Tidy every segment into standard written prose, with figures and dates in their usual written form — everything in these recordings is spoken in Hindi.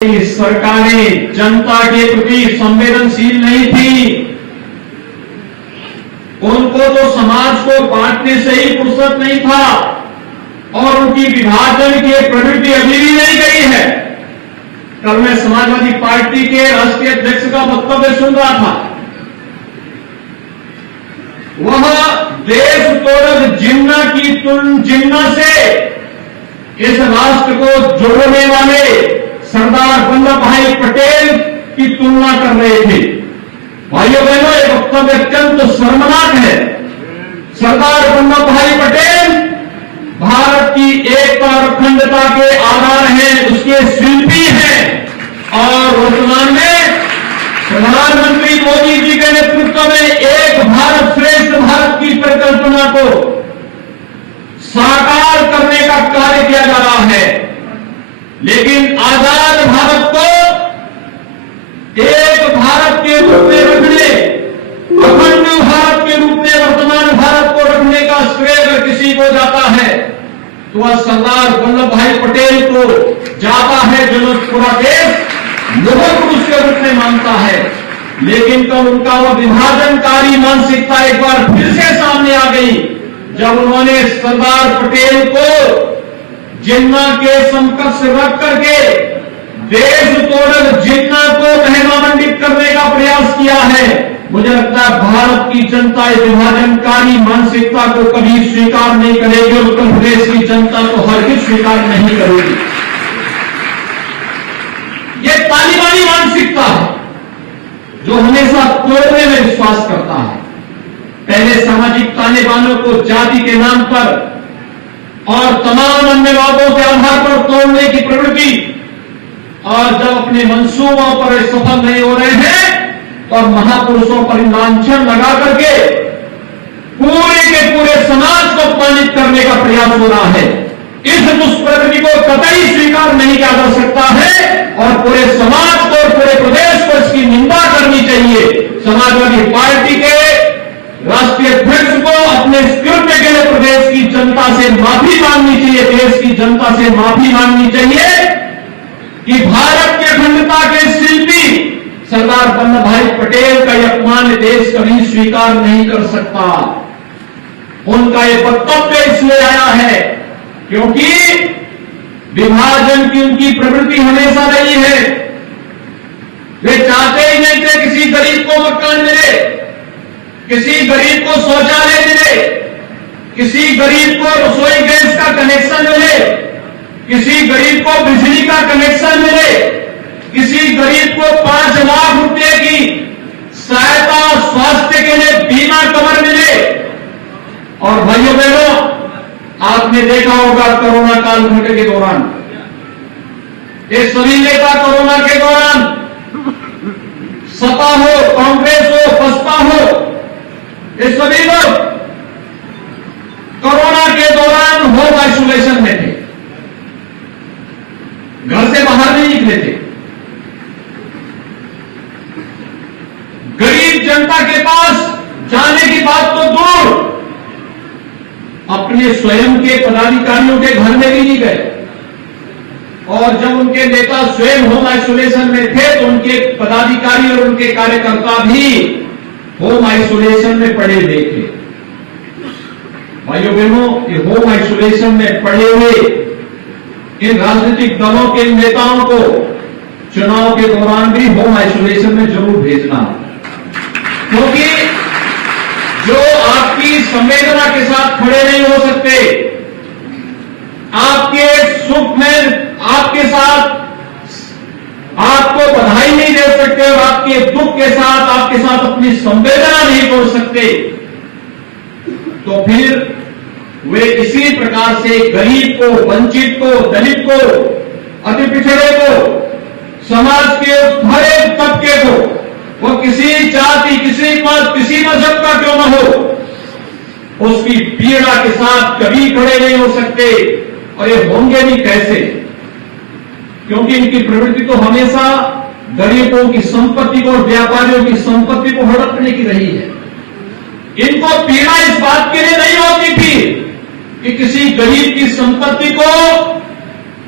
सरकारें जनता के प्रति संवेदनशील नहीं थी। उनको तो समाज को बांटने से ही फुर्सत नहीं था और उनकी विभाजन की प्रवृत्ति अभी भी नहीं गई है। कल मैं समाजवादी पार्टी के राष्ट्रीय अध्यक्ष का वक्तव्य सुन रहा था। वह देश तोड़ जिन्ना से इस राष्ट्र को जोड़ने वाले सरदार वल्लभ भाई पटेल की तुलना कर रहे थे। भाइयों बहनों, ये वक्तव्य अत्यंत शर्मनाक है। सरदार वल्लभ भाई पटेल भारत की एकता और अखंडता के आधार हैं, उसके शिल्पी हैं और वर्तमान में प्रधानमंत्री मोदी जी के नेतृत्व में एक भारत श्रेष्ठ भारत की परिकल्पना को साकार करने का कार्य किया जा रहा है। लेकिन आजाद भारत को एक भारत के रूप में रखने, अखंड भारत के रूप में वर्तमान भारत को रखने का श्रेय अगर किसी को जाता है तो वह सरदार वल्लभ भाई पटेल को जाता है, जो पूरा देश लौह पुरुष के रूप में मानता है। लेकिन कब उनका वह विभाजनकारी मानसिकता एक बार फिर से सामने आ गई, जब उन्होंने सरदार पटेल को जिन्ना के समकक्ष रख करके देश तोड़ जिन्ना को महिमामंडित करने का प्रयास किया है। मुझे लगता है भारत की जनता इस विभाजनकारी मानसिकता को कभी स्वीकार नहीं करेगी, उत्तर प्रदेश की जनता को हरगिज स्वीकार नहीं करेगी। ये तालिबानी मानसिकता है जो हमेशा तोड़ने में विश्वास करता है। पहले सामाजिक तालिबानों को जाति के नाम पर और तमाम अन्य बातों के आधार पर तोड़ने की प्रवृत्ति, और जब अपने मंसूबों पर सफल नहीं हो रहे हैं तो महापुरुषों पर लांछन लगा करके पूरे के पूरे समाज को अपमानित करने का प्रयास हो रहा है। इस दुष्प्रवृत्ति को कतई स्वीकार नहीं किया जा सकता है और पूरे समाज को और पूरे प्रदेश को इसकी निंदा करनी चाहिए। समाजवादी पार्टी के राष्ट्रीय अध्यक्ष को अपने कृत्य के लिए प्रदेश की जनता से माफी मांगनी चाहिए, देश की जनता से माफी मांगनी चाहिए कि भारत की अखंडता के शिल्पी सरदार वल्लभ भाई पटेल का यह अपमान देश कभी स्वीकार नहीं कर सकता। उनका यह वक्तव्य इसलिए आया है क्योंकि विभाजन की उनकी प्रवृत्ति हमेशा रही है। वे चाहते ही नहीं थे किसी गरीब को मकान मिले, किसी गरीब को शौचालय मिले, किसी गरीब को रसोई गैस का कनेक्शन मिले, किसी गरीब को बिजली का कनेक्शन मिले, किसी गरीब को 5 लाख रुपए की सहायता स्वास्थ्य के लिए बीमा कवर मिले। और भाइयों बहनों, आपने देखा होगा कोरोना काल घटे के दौरान ये सभी नेता कोरोना के दौरान सपा हो, कांग्रेस हो, बसपा हो, ये सभी लोग कोरोना के दौरान होम आइसोलेशन में थे, घर से बाहर नहीं निकले थे। गरीब जनता के पास जाने की बात तो दूर, अपने स्वयं के पदाधिकारियों के घर में भी नहीं गए। और जब उनके नेता स्वयं होम आइसोलेशन में थे तो उनके पदाधिकारी और उनके कार्यकर्ता भी होम आइसोलेशन में पड़े हुए थे। भाइयों बहनों, ये होम आइसोलेशन में पड़े हुए इन राजनीतिक दलों के नेताओं को चुनाव के दौरान भी होम आइसोलेशन में जरूर भेजना, क्योंकि जो आपकी संवेदना के साथ खड़े नहीं हो सकते, आपके सुख में आपके साथ आपको बधाई नहीं दे सकते और आपके दुख के साथ आपके साथ अपनी संवेदना नहीं तोड़ सकते, तो फिर वे इसी प्रकार से गरीब को, वंचित को, दलित को, अति पिछड़े को, समाज के हर एक तबके को, वो किसी जाति, किसी मत, किसी मजहब का क्यों न हो, उसकी पीड़ा के साथ कभी खड़े नहीं हो सकते। और ये होंगे भी कैसे? क्योंकि इनकी प्रवृत्ति तो हमेशा गरीबों की संपत्ति को और व्यापारियों की संपत्ति को हड़पने की रही है। इनको पीड़ा इस बात के लिए नहीं होती थी कि किसी गरीब की संपत्ति को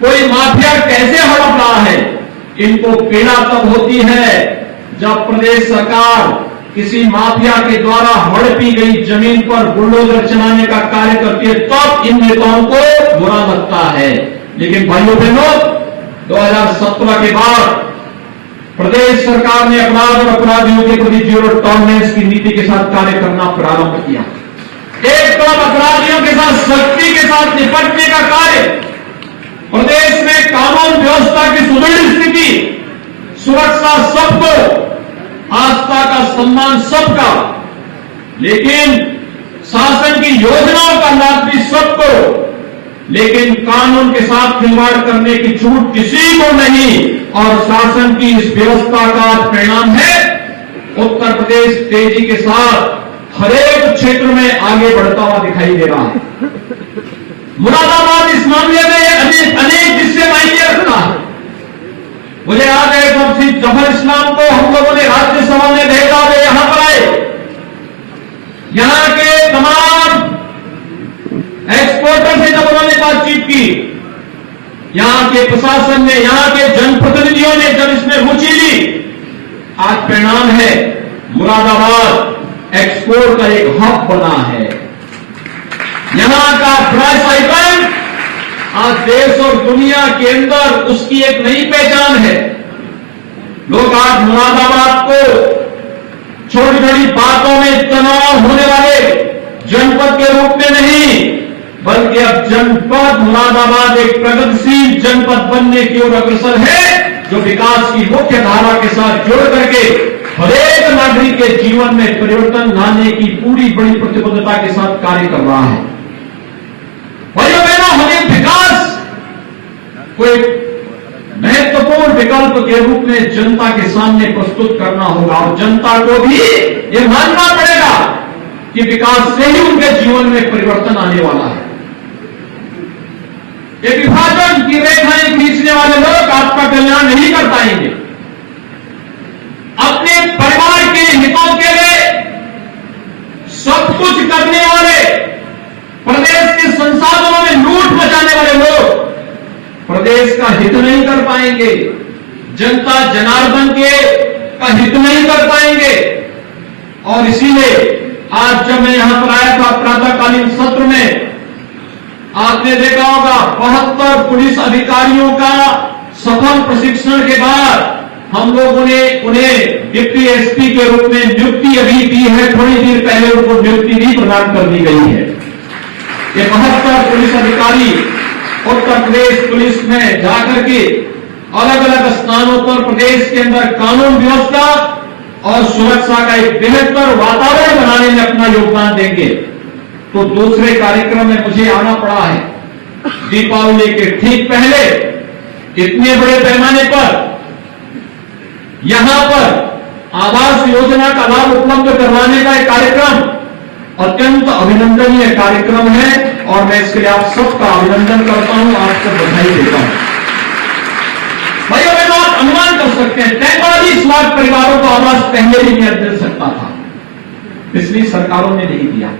कोई माफिया कैसे हड़प रहा है। इनको पीड़ा तब होती है जब प्रदेश सरकार किसी माफिया के द्वारा हड़पी गई जमीन पर बुलडोजर चलाने का कार्य करती है, तब इन नेताओं को बुरा लगता है। लेकिन भाइयों बहनों, 2017 के बाद प्रदेश सरकार ने अपराध और अपराधियों के प्रति जीरो टॉलरेंस की नीति के साथ कार्य करना प्रारंभ किया। एक तरफ अपराधियों के साथ सख्ती के साथ निपटने का कार्य, प्रदेश में कानून व्यवस्था की सुदृढ़ स्थिति, सुरक्षा सबको, आस्था का सम्मान सबका, लेकिन शासन की योजनाओं का लाभ भी सबको, लेकिन कानून के साथ खिलवाड़ करने की छूट किसी को नहीं। और शासन की इस व्यवस्था का परिणाम है उत्तर प्रदेश तेजी के साथ हरेक क्षेत्र में आगे बढ़ता हुआ दिखाई दे रहा है। मुरादाबाद इस मामले में अनेक किस्से मायने रखता है। मुझे याद है जब श्री जफर इस्लाम को हम लोगों ने राज्यसभा में भेजा, वे यहां पर आए, यहां के तमाम एक्सपोर्टर से जब उन्होंने बातचीत की, यहां के प्रशासन ने, यहां के जनप्रतिनिधियों ने जब इसमें रुचि ली, आज परिणाम है मुरादाबाद एक्सपोर्ट का एक हब बना है। यहां का प्राइस आइकन आज देश और दुनिया के अंदर उसकी एक नई पहचान है। लोग आज मुरादाबाद को छोटी छोटी बातों में तनाव होने वाले जनपद के रूप में नहीं, बल्कि अब जनपद मुरादाबाद एक प्रगतिशील जनपद बनने की ओर अग्रसर है, जो विकास की मुख्य धारा के साथ जुड़ करके हरेक नागरिक के जीवन में परिवर्तन लाने की पूरी बड़ी प्रतिबद्धता के साथ कार्य कर रहा है। भाइयों बहनों, हमें विकास को एक महत्वपूर्ण विकल्प के रूप में जनता के सामने प्रस्तुत करना होगा और जनता को भी ये मानना पड़ेगा कि विकास से ही उनके जीवन में परिवर्तन आने वाला है। ये विभाजन की रेखाएं खींचने वाले लोग आपका कल्याण नहीं कर पाएंगे। अपने परिवार के हितों के लिए सब कुछ करने वाले, प्रदेश के संसाधनों में लूट मचाने वाले लोग प्रदेश का हित नहीं कर पाएंगे, जनता जनार्दन के का हित नहीं कर पाएंगे। और इसीलिए आज जब मैं यहां पर आया था प्रातःकालीन सत्र में, आपने देखा होगा 72 पुलिस अधिकारियों का सफल प्रशिक्षण के बाद हम लोगों ने उन्हें डिप्टी एसपी के रूप में नियुक्ति अभी दी है। थोड़ी देर पहले उनको नियुक्ति भी प्रदान कर दी गई है। ये 72 पुलिस अधिकारी उत्तर प्रदेश पुलिस में जाकर के अलग अलग स्थानों पर प्रदेश के अंदर कानून व्यवस्था और सुरक्षा का एक बेहतर वातावरण बनाने में अपना योगदान देंगे। तो दूसरे कार्यक्रम में मुझे आना पड़ा है। दीपावली के ठीक पहले इतने बड़े पैमाने पर यहां पर आवास योजना का लाभ उपलब्ध करवाने का एक कार्यक्रम अत्यंत अभिनंदनीय कार्यक्रम है और मैं इसके लिए आप सबका अभिनंदन करता हूं, आपको बधाई देता हूं। भाइयों बहनों, आप अनुमान कर सकते हैं 43 लाख परिवारों को आवास पहले भी मिल सकता था, पिछली सरकारों ने नहीं दिया,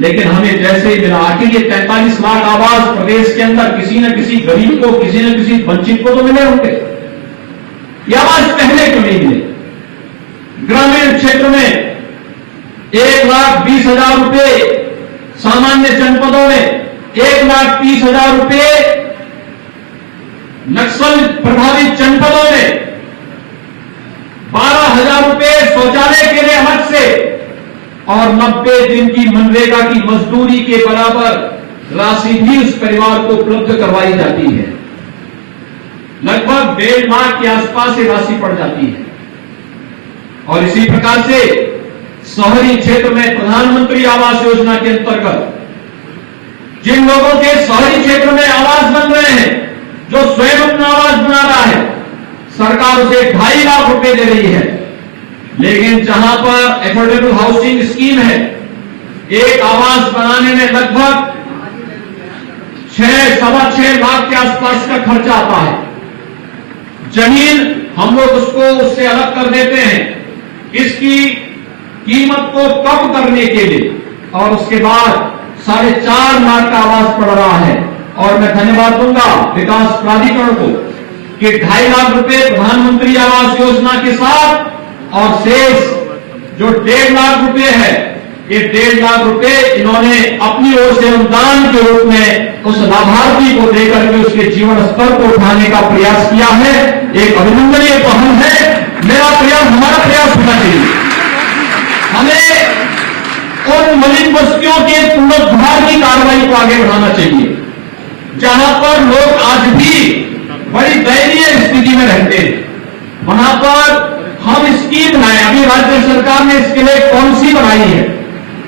लेकिन हमें जैसे ही मिला। आखिर ये 43 लाख आवास प्रदेश के अंदर किसी न किसी गरीब को, किसी न किसी वंचित को तो मिले होंगे। ये आवास पहले क्यों नहीं मिले? ग्रामीण क्षेत्र में 1,20,000 रुपए, सामान्य जनपदों में 1,30,000 रुपए, नक्सल प्रभावित जनपदों में 12,000 रुपए शौचालय के लिए अलग से और 90 दिन की मनरेगा की मजदूरी के बराबर राशि भी उस परिवार को उपलब्ध करवाई जाती है। लगभग 1.5 लाख के आसपास ये राशि पड़ जाती है। और इसी प्रकार से शहरी क्षेत्र में प्रधानमंत्री आवास योजना के अंतर्गत जिन लोगों के शहरी क्षेत्र में आवास बन रहे हैं, जो स्वयं अपना आवास बना रहा है, सरकार उसे 2.5 लाख रुपए दे रही है। लेकिन जहां पर एफोर्डेबल हाउसिंग स्कीम है, एक आवास बनाने में लगभग 6-6.25 लाख के आसपास का खर्चा आता है। जमीन हम लोग उससे अलग कर देते हैं इसकी कीमत को कम करने के लिए, और उसके बाद 4.5 लाख का आवास पड़ रहा है। और मैं धन्यवाद दूंगा विकास प्राधिकरण को कि 2.5 लाख रुपए प्रधानमंत्री आवास योजना के साथ और शेष जो 1.5 लाख रुपए है, ये 1.5 लाख रुपए इन्होंने अपनी ओर से अनुदान के रूप में उस लाभार्थी को देकर के उसके जीवन स्तर को उठाने का प्रयास किया है। एक अभिनंदनीय पहल है। मेरा प्रयास, हमारा प्रयास होना चाहिए, हमें उन मलिन बस्तियों के पुनरुद्धार की कार्रवाई को आगे बढ़ाना चाहिए जहां पर लोग आज भी बड़ी दयनीय स्थिति में रहते हैं। वहां पर हम स्कीम बनाए, अभी राज्य सरकार ने इसके लिए पॉलिसी बनाई है।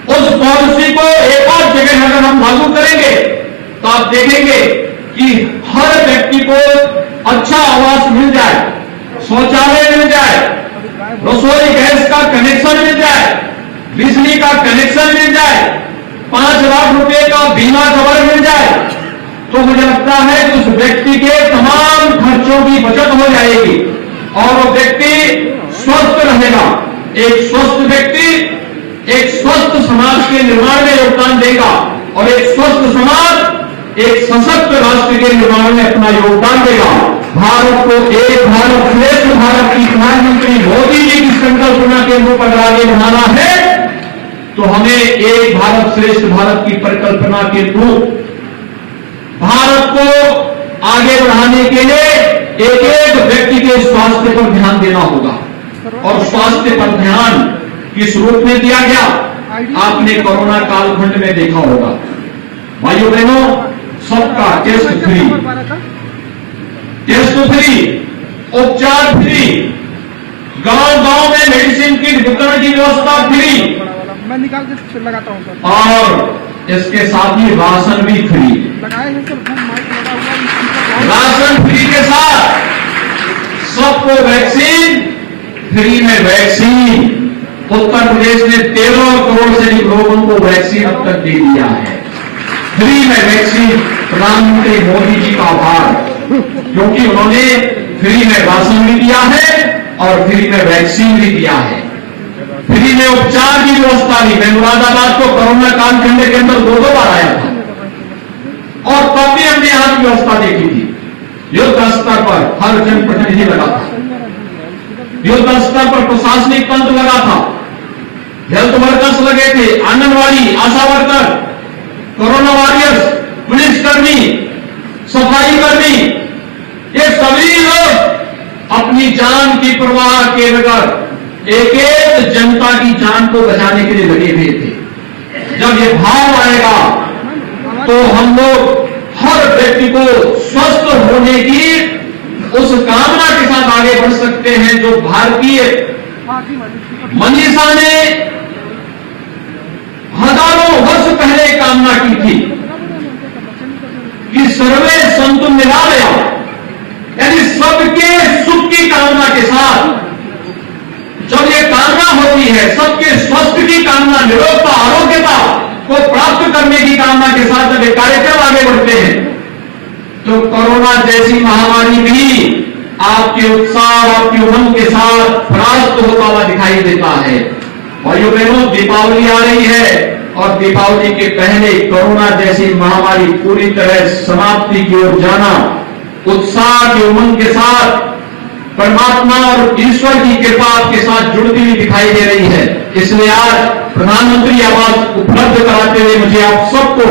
उस पॉलिसी को एक और जगह अगर हम लागू करेंगे तो आप देखेंगे कि हर व्यक्ति को अच्छा आवास मिल जाए, शौचालय मिल जाए, रसोई गैस का कनेक्शन मिल जाए, बिजली का कनेक्शन मिल जाए, 5 लाख रुपए का बीमा कवर मिल जाए, तो मुझे लगता है कि उस व्यक्ति के तमाम खर्चों की बचत हो जाएगी और वो व्यक्ति स्वस्थ रहेगा। एक स्वस्थ व्यक्ति एक स्वस्थ समाज के निर्माण में योगदान देगा और एक स्वस्थ समाज एक सशक्त राष्ट्र के निर्माण में अपना योगदान देगा। भारत को एक भारत श्रेष्ठ भारत की प्रधानमंत्री मोदी जी की संकल्पना के ऊपर आगे बढ़ाना है तो हमें एक भारत श्रेष्ठ भारत की परिकल्पना के रूप भारत को आगे बढ़ाने के लिए एक एक व्यक्ति के स्वास्थ्य पर ध्यान देना होगा। और स्वास्थ्य पर ध्यान किस रूप में दिया गया, आपने कोरोना कालखंड में देखा होगा। भाइयों बहनों, सबका टेस्ट फ्री, उपचार फ्री, गांव-गांव में मेडिसिन की वितरण की व्यवस्था फ्री, मैं निकाल के लगाता हूं सर। और इसके साथ ही राशन भी फ्री। लगाए हैं सर, राशन फ्री के साथ सबको वैक्सीन फ्री में वैक्सीन। उत्तर प्रदेश ने 13 करोड़ से अधिक लोगों को वैक्सीन अब तक दे दिया है। फ्री में वैक्सीन, प्रधानमंत्री मोदी जी का आभार, क्योंकि उन्होंने फ्री में राशन भी दिया है और फ्री में वैक्सीन भी दिया है। फ्री में उपचार की व्यवस्था भी। मैं मुरादाबाद को कोरोना कालखंड के अंदर 2 बार आया था और तब भी हमने यहां की व्यवस्था देखी थी। युद्ध स्तर पर हर जनप्रतिनिधि लगा था, युद्ध स्तर पर प्रशासनिक तंत्र लगा था, हेल्थ वर्कर्स लगे थे, आंगनवाड़ी, आशा वर्कर, कोरोना वॉरियर्स, पुलिसकर्मी, सफाई कर्मी, ये सभी लोग अपनी जान की परवाह किए बगैर एक एक जनता की जान को बचाने के लिए लगे हुए थे। जब ये भाव आएगा तो हम लोग हर व्यक्ति को स्वस्थ होने की उस कामना के साथ आगे बढ़ सकते हैं जो भारतीय मनीषा ने हजारों वर्ष पहले कामना की थी कि सर्वे संतु निरालया, यानी सबके सुख की कामना के साथ जब ये कामना होती है, सबके स्वास्थ्य की कामना, निरोगता, आरोग्यता को प्राप्त करने की कामना के साथ जब ये कार्यक्रम आगे बढ़ते हैं तो कोरोना जैसी महामारी भी आपके उत्साह, आपकी उमंग के साथ परास्त होता हुआ दिखाई देता है। भाइयों बहनों, दीपावली आ रही है और दीपावली के पहले कोरोना जैसी महामारी पूरी तरह समाप्ति की ओर जाना उत्साह की उमंग के साथ परमात्मा और ईश्वर की कृपा आपके साथ जुड़ती हुई दिखाई दे रही है। इसलिए आज प्रधानमंत्री आवास उपलब्ध कराते हुए मुझे आप सबको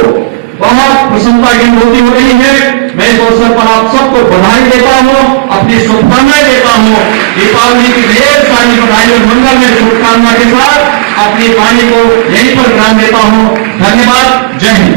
बहुत प्रसन्नता की अनुभूति हो रही है। मैं इस अवसर पर आप सबको बधाई देता हूं, अपनी शुभकामनाएं देता हूं। दीपावली की ढेर सारी बधाई और मंगल में शुभकामना के साथ अपनी वाणी को यहीं पर ध्यान देता हूं। धन्यवाद। जय हिंद।